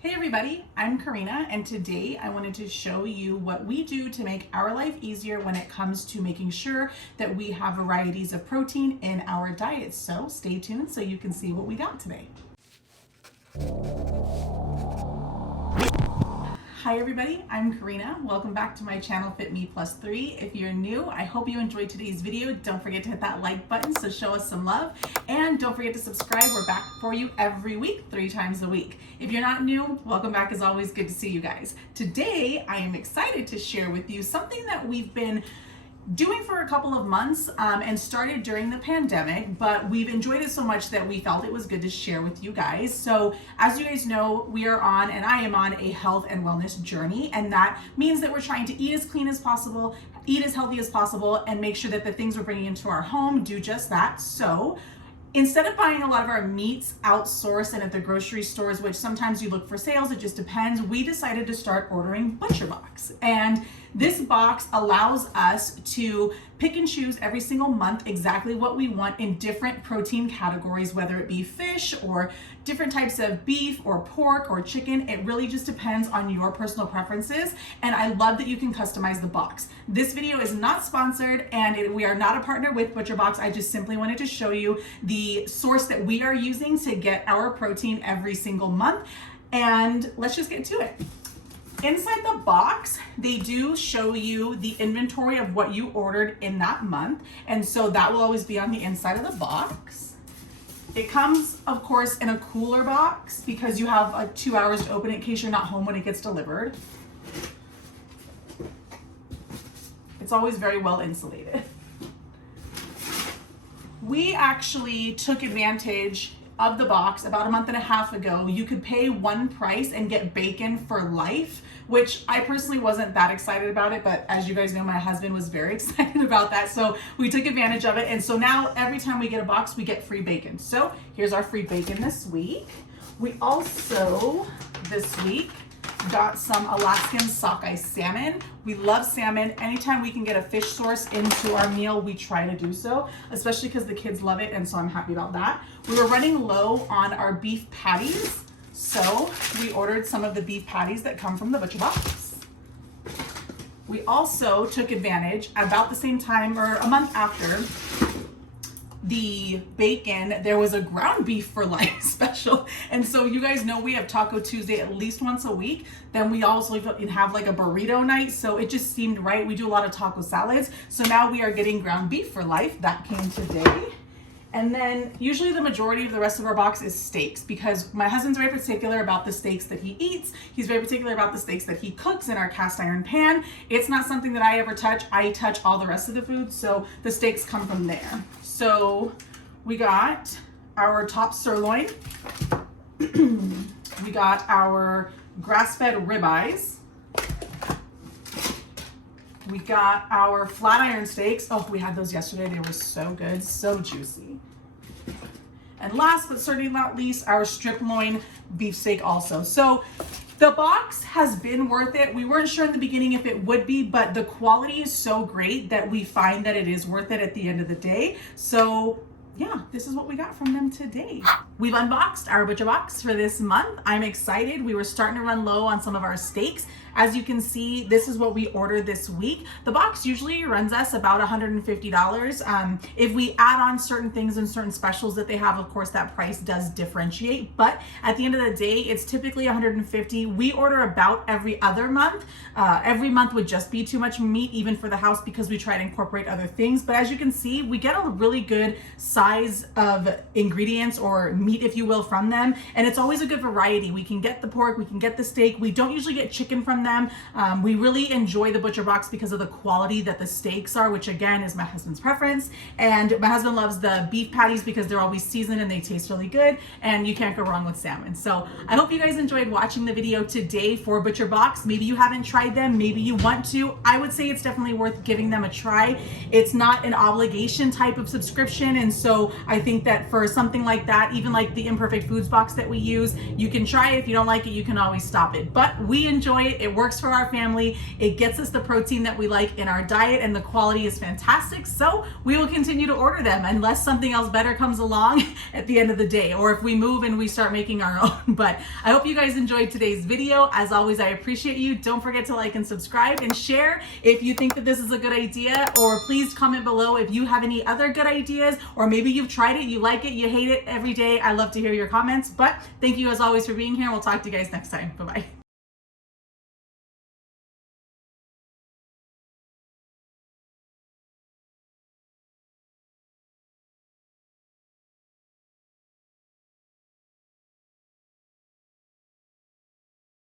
Hey everybody, I'm Karina, and today I wanted to show you what we do to make our life easier when it comes to making sure that we have varieties of protein in our diets. So stay tuned so you can see what we got today. Hi everybody, I'm Karina. Welcome back to my channel Fit Me Plus 3. If you're new, I hope you enjoyed today's video. Don't forget to hit that like button, so show us some love. And don't forget to subscribe. We're back for you every week, 3 times a week. If you're not new, welcome back. As always, good to see you guys. Today, I am excited to share with you something that we've been doing for a couple of months and started during the pandemic, but we've enjoyed it so much that we felt it was good to share with you guys. So as you guys know, we are on, and I am on, a health and wellness journey, and that means that we're trying to eat as clean as possible, eat as healthy as possible, and make sure that the things we're bringing into our home do just that. So instead of buying a lot of our meats outsourced and at the grocery stores, which sometimes you look for sales, it just depends, we decided to start ordering ButcherBox. And this box allows us to pick and choose every single month exactly what we want in different protein categories, whether it be fish or different types of beef or pork or chicken. It really just depends on your personal preferences. And I love that you can customize the box. This video is not sponsored and we are not a partner with ButcherBox. I just simply wanted to show you the source that we are using to get our protein every single month. And let's just get to it. Inside the box, they do show you the inventory of what you ordered in that month. And so that will always be on the inside of the box. It comes, of course, in a cooler box because you have 2 hours to open it in case you're not home when it gets delivered. It's always very well insulated. We actually took advantage of the box about a month and a half ago. You could pay one price and get bacon for life, which I personally wasn't that excited about it, but as you guys know, my husband was very excited about that. So we took advantage of it. And so now every time we get a box, we get free bacon. So here's our free bacon this week. We also, this week, got some Alaskan sockeye salmon. We love salmon. Anytime we can get a fish source into our meal, we try to do so, especially because the kids love it, and so I'm happy about that. We were running low on our beef patties, so we ordered some of the beef patties that come from the ButcherBox. We also took advantage about the same time, or a month after the bacon, there was a ground beef for life special. And so you guys know we have Taco Tuesday at least once a week. Then we also have like a burrito night. So it just seemed right. We do a lot of taco salads. So now we are getting ground beef for life. That came today. And then usually the majority of the rest of our box is steaks because my husband's very particular about the steaks that he eats. He's very particular about the steaks that he cooks in our cast iron pan. It's not something that I ever touch. I touch all the rest of the food. So the steaks come from there. So we got our top sirloin. We got our grass-fed ribeyes. We got our flat iron steaks. Oh, we had those yesterday. They were so good, so juicy. And last but certainly not least, our strip loin beef steak also. So the box has been worth it. We weren't sure in the beginning if it would be, but the quality is so great that we find that it is worth it at the end of the day. So yeah, this is what we got from them today. We've unboxed our ButcherBox for this month. I'm excited. We were starting to run low on some of our steaks. As you can see, this is what we ordered this week. The box usually runs us about $150. If we add on certain things and certain specials that they have, of course, that price does differentiate. But at the end of the day, it's typically $150. We order about every other month. Every month would just be too much meat, even for the house, because we try to incorporate other things. But as you can see, we get a really good size of ingredients or meat, if you will, from them. And it's always a good variety. We can get the pork, we can get the steak. We don't usually get chicken from them. We really enjoy the ButcherBox because of the quality that the steaks are, which again is my husband's preference. And my husband loves the beef patties because they're always seasoned and they taste really good, and you can't go wrong with salmon. So I hope you guys enjoyed watching the video today for ButcherBox. Maybe you haven't tried them, maybe you want to. I would say it's definitely worth giving them a try. It's not an obligation type of subscription, and so I think that for something like that, even like like the Imperfect Foods box that we use. You can try it. If you don't like it, you can always stop it. But we enjoy it. It works for our family. It gets us the protein that we like in our diet, and the quality is fantastic. So we will continue to order them unless something else better comes along at the end of the day, or if we move and we start making our own. But I hope you guys enjoyed today's video. As always, I appreciate you. Don't forget to like and subscribe and share if you think that this is a good idea, or please comment below if you have any other good ideas, or maybe you've tried it, you like it, you hate it every day. I love to hear your comments. But thank you as always for being here. We'll talk to you guys next time. Bye-bye.